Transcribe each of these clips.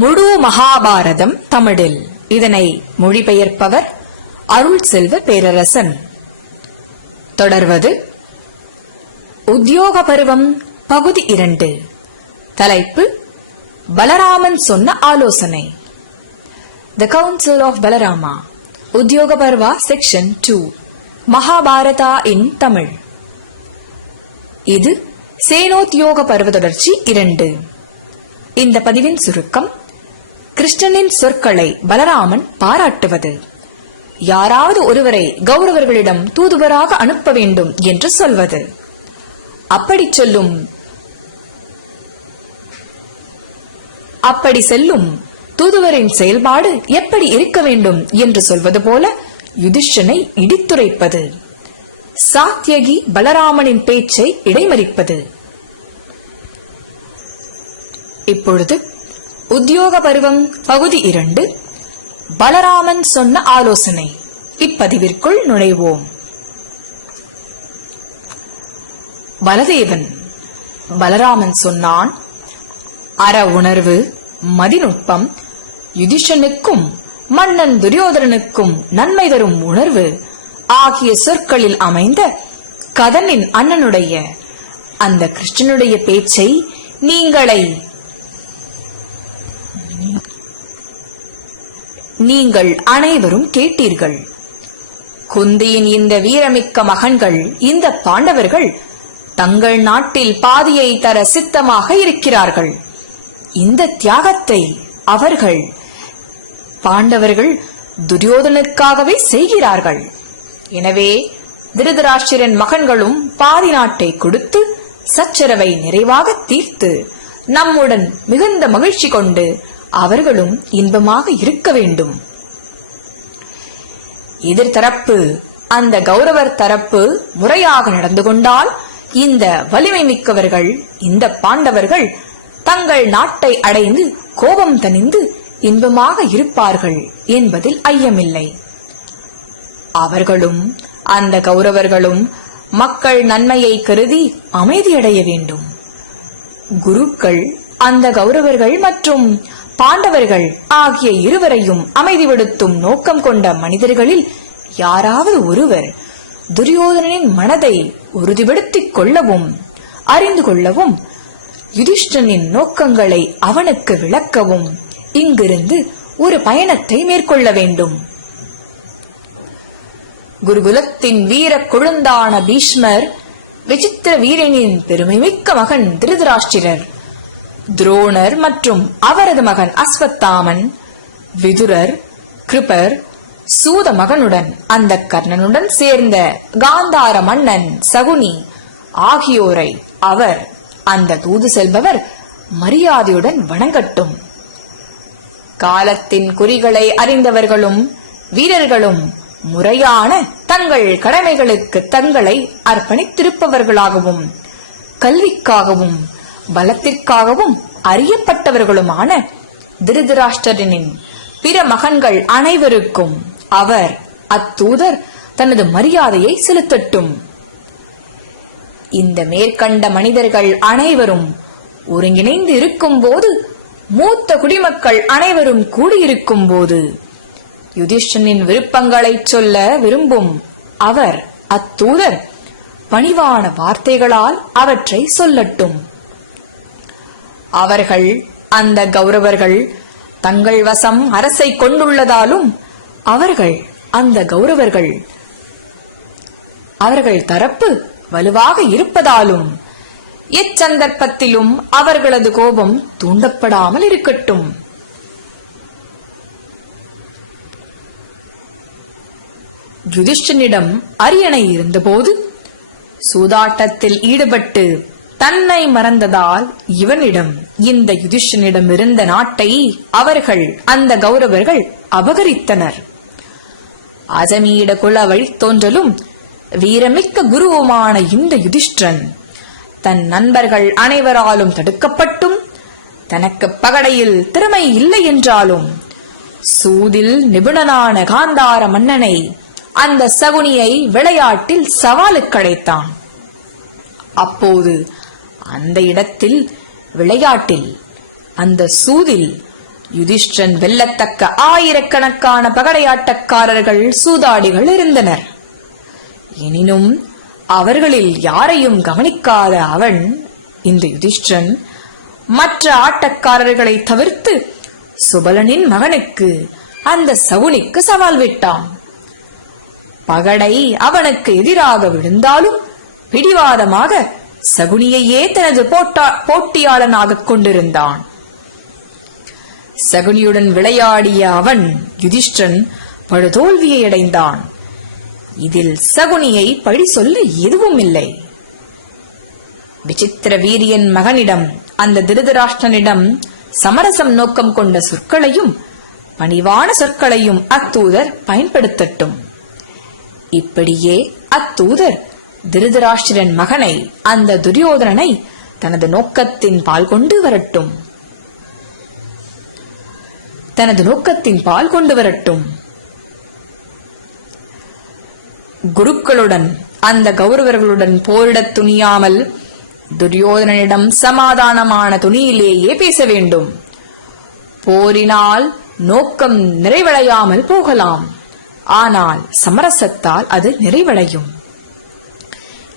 முழு மகாபாரதம் தமிழில். இதனை மொழிபெயர்ப்பவர் அருள் செல்வ பேரரசன். தொடர்வது உத்தியோக பருவம் பகுதி இரண்டு. தலைப்பு பலராமன் சொன்ன ஆலோசனை. த council of Balarama Udyoga Parva section two Mahabharata in Tamil. இது சேனோத்யோக பருவ தொடர்ச்சி இரண்டு. இந்த பதிவின் சுருக்கம் கிருஷ்ணனின் சொற்களை பலராமன் பாராட்டுவது. யாராவது ஒருவரை கௌரவர்களிடம் தூதுவராக அனுப்ப வேண்டும் என்று சொல்வது. அப்படி சொல்லும் அப்படி செல்லும் தூதுவரின் செயல்பாடு எப்படி இருக்க வேண்டும் என்று சொல்வது போல யுதிஷ்டனை இடித்துரைப்பது. சாத்தியகி பலராமனின் பேச்சை இடைமறிப்பது. இப்பொழுது உத்தியோக பருவம் பகுதி இரண்டு. பலராமன் சொன்ன ஆலோசனை. இப்பதிவிற்குள் நுழைவோம். பலதேவன். பலராமன் சொன்னான் அற உணர்வு மதிநுட்பம் யுதிஷனுக்கும் மன்னன் துரியோதரனுக்கும் நன்மை தரும் உணர்வு ஆகிய சொற்களில் அமைந்த கதனின் அண்ணனுடைய அந்த கிருஷ்ணனுடைய பேச்சை நீங்களை நீங்கள் அனைவரும் கேட்டீர்கள். குந்தியின் இந்த வீரமிக்க மகன்கள் இந்த பாண்டவர்கள் தங்கள் நாட்டில் பாதியை தர சித்தமாக இருக்கிறார்கள். இந்த தியாகத்தை அவர்கள் பாண்டவர்கள் துரியோதனுக்காகவே செய்கிறார்கள். எனவே திருதராஷ்டிரன் மகன்களும் பாதி நாட்டை கொடுத்து சச்சரவை நிறைவாக தீர்த்து நம்முடன் மிகுந்த மகிழ்ச்சி கொண்டு அவர்களும் இன்பமாக இருக்க வேண்டும். எதிர்தரப்பு அந்த கௌரவர் தரப்பு முறையாக நடந்து கொண்டால் இந்த வலிமை மிக்கவர்கள் இந்த பாண்டவர்கள் தங்கள் நாட்டை அடைந்து கோபம் தணிந்து இன்பமாக இருப்பார்கள் என்பதில் ஐயமில்லை. அவர்களும் அந்த கௌரவர்களும் மக்கள் நன்மையை கருதி அமைதியடைய வேண்டும். குருக்கள் அந்த கௌரவர்கள் மற்றும் பாண்டவர்கள் ஆகிய இருவரையும் அமைதிப்படுத்தும் நோக்கம் கொண்ட மனிதர்களில் யாராவது ஒருவர் துரியோதனனின் மனதை உறுதிப்படுத்திக் கொள்ளவும் அறிந்து கொள்ளவும் யுதிஷ்டனின் நோக்கங்களை அவனுக்கு விளக்கவும் இங்கிருந்து ஒரு பயணத்தை மேற்கொள்ள வேண்டும். குருகுலத்தின் வீர கொழுந்தான பீஷ்மர் விசித்திர வீரனின் பெருமைமிக்க மகன் திருதராஷ்டிரர். துரோணர் மற்றும் அவரது மகன் அஸ்வத்தாமன் விதுரர் கிருபர் சூத மகனுடன் அந்த கர்ணனுடன் சேர்ந்த காந்தார மன்னன் சகுனி ஆகியோரை அவர் அந்த தூது செல்பவர் மரியாதையுடன் வணங்கட்டும். காலத்தின் குறிகளை அறிந்தவர்களும் வீரர்களும் முறையான தங்கள் கடமைகளுக்கு தங்களை அர்ப்பணித்திருப்பவர்களாகவும் கல்விக்காகவும் பலத்திற்காகவும் அறியப்பட்டவர்களுமான திருதராஷ்டரனின் பிற மகன்கள் அனைவருக்கும் அவர் அத்தூதர் தனது மரியாதையை செலுத்தட்டும். இந்த மேற்கண்ட மனிதர்கள் அனைவரும் ஒருங்கிணைந்து இருக்கும் போது மூத்த குடிமக்கள் அனைவரும் கூடியிருக்கும் போது யுதிஷ்டனின் விருப்பங்களை சொல்ல விரும்பும் அவர் அத்தூதர் பணிவான வார்த்தைகளால் அவற்றை சொல்லட்டும். அவர்கள் அந்த கௌரவர்கள் தங்கள் வசம் அரசை கொண்டுள்ளதாலும் அவர்கள் அந்த கௌரவர்கள் அவர்கள் தரப்பு வலுவாக இருப்பதாலும் எச்சந்தர்ப்பத்திலும் அவர்களது கோபம் தூண்டப்படாமல் இருக்கட்டும். யுதிஷ்டனிடம் அரியணை இருந்தபோது சூதாட்டத்தில் ஈடுபட்டு தன்னை மறந்ததால் இவனிடம் இந்த யுதிஷனிடம் இருந்த நாட்டை அவர்கள் அந்த கௌரவர்கள் அபகரித்தனர். அஜமீட குல வழித்தோன்றலும் வீரமிக்க குருவுமான இந்த யுதிஷ்டன் தன் நண்பர்கள் அனைவராலும் தடுக்கப்பட்டும் தனக்கு பகடையில் திறமை இல்லை என்றாலும் சூதில் நிபுணனான காந்தார மன்னனை அந்த சகுனியை விளையாட்டில் சவாலுக்கு அழைத்தான். அப்போது அந்த இடத்தில் விளையாட்டில் அந்த சூதில் யுதிஷ்டன் வெல்லத்தக்க ஆயிரக்கணக்கான பகடையாட்டக்காரர்கள் சூதாடிகள் இருந்தனர். எனினும் அவர்களில் யாரையும் கவனிக்காத அவன் இந்த யுதிஷ்டன் மற்ற ஆட்டக்காரர்களை தவிர்த்து சுபலனின் மகனுக்கு அந்த சவுனிக்கு சவால் விட்டான். பகடை அவனுக்கு எதிராக விழுந்தாலும் பிடிவாதமாக சகுனியையே தனது போட்டியாளனாக கொண்டிருந்தான். சகுனியுடன் விளையாடிய அவன் யுதிஷ்டன் படுதோல்வியை அடைந்தான். இதில் சகுனியை பழி சொல்ல எதுவும் இல்லை விசித்திர வீரியன் மகனிடம் அந்த திருதராஷ்டனிடம் சமரசம் நோக்கம் கொண்ட சொற்களையும் பணிவான சொற்களையும் அத்தூதர் பயன்படுத்தட்டும். இப்படியே அத்தூதர் திருதராஷ்டிரன் மகனை அந்த துரியோதனனை தனது நோக்கத்தின் பால் கொண்டு வரட்டும். தனது நோக்கத்தின் பால் கொண்டு வரட்டும். குருக்களுடன் அந்த கௌரவர்களுடன் போரிடத் துணியாமல் துரியோதனனிடம் சமாதானமான துணியிலேயே பேச வேண்டும். போரினால் நோக்கம் நிறைவடையாமல் போகலாம். ஆனால் சமரசத்தால் அது நிறைவடையும்.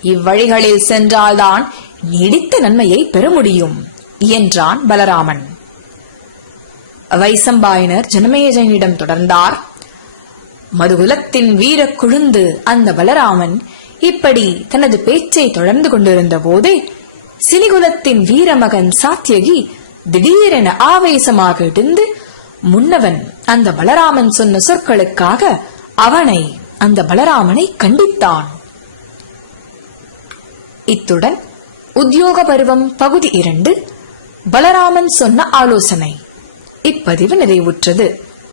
இவ்வழிகளில் சென்றால்தான் நீடித்த நன்மையை பெற முடியும் என்றான் பலராமன். வைசம்பாயினர் ஜனமேஜனிடம் தொடர்ந்தார். மதுகுலத்தின் வீர குழுந்து அந்த பலராமன் இப்படி தனது பேச்சை தொடர்ந்து கொண்டிருந்த போதே சினிகுலத்தின் வீரமகன் சாத்தியகி திடீரென ஆவேசமாக இருந்து முன்னவன் அந்த பலராமன் சொன்ன சொற்களுக்காக அவனை அந்த பலராமனை கண்டித்தான். இத்துடன் உத்தியோக பருவம் பகுதி இரண்டு. பலராமன் சொன்ன ஆலோசனை. இப்பதிவு நிறைவுற்றது.